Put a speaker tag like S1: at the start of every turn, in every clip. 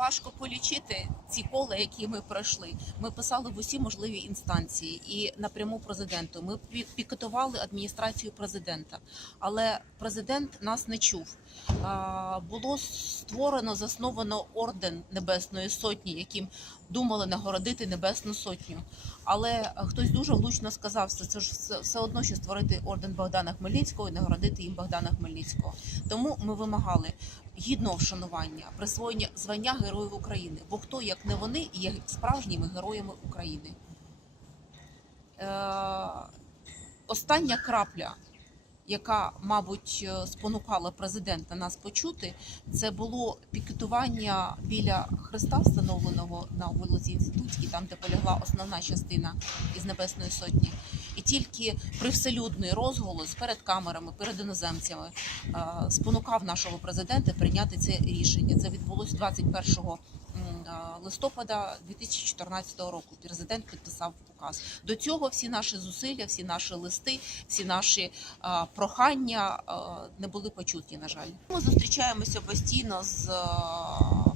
S1: важко полічити ці кола, які ми пройшли. Ми писали в усі можливі інстанції і напряму президенту. Ми пікетували адміністрацію президента, але президент нас не чув. Було створено, засновано орден Небесної Сотні, яким думали нагородити Небесну Сотню. Але хтось дуже влучно сказав, що це ж все одно, що створити орден Богдана Хмельницького і нагородити їм Богдана Хмельницького. Тому ми вимагали гідного вшанування, присвоєння звання Героїв України. Бо хто, як не вони, є справжніми героями України. Е, остання крапля, яка, мабуть, е, спонукала президента нас почути, це було пікетування біля хреста, встановленого на вулиці Інститутській, там де полягла основна частина із Небесної Сотні. І тільки привселюдний розголос перед камерами, перед іноземцями е, спонукав нашого президента прийняти це рішення. Це відбулося 21 м, е, листопада 2014 року. Президент підписав указ. До цього всі наші зусилля, всі наші листи, всі наші е, прохання не були почуті. На жаль, ми зустрічаємося постійно з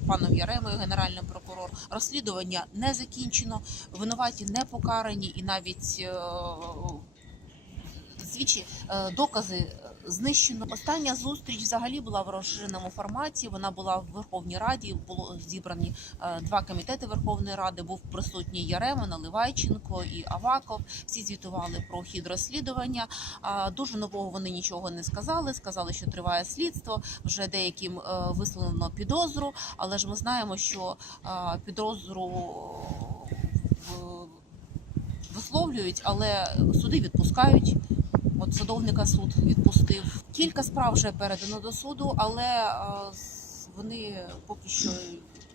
S1: паном Яремою, генеральним прокурором. Розслідування не закінчено, винуваті не покарані, і навіть е, свідчі е, докази знищено. Остання зустріч взагалі була в розширеному форматі. Вона була в Верховній Раді. Було зібрані е, два комітети Верховної Ради. Був присутній Ярема, Наливайченко і Аваков. Всі звітували про хід розслідування. Дуже нового вони нічого не сказали. Сказали, що триває слідство. Вже деяким е, висловлено підозру, але ж ми знаємо, що е, підозру висловлюють, але суди відпускають. От садовника суд відпустив. Кілька справ вже передано до суду, але е, вони поки що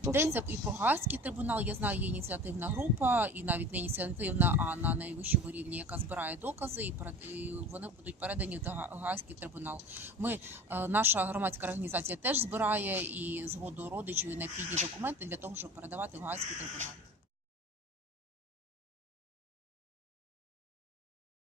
S1: йдеться і про Гаазький трибунал. Я знаю, є ініціативна група, і навіть не ініціативна, а на найвищому рівні, яка збирає докази, і вони будуть передані до Га- Гаазький трибунал. Ми е, наша громадська організація теж збирає і згоду родичів і необхідні документи для того, щоб передавати в Гаазький трибунал.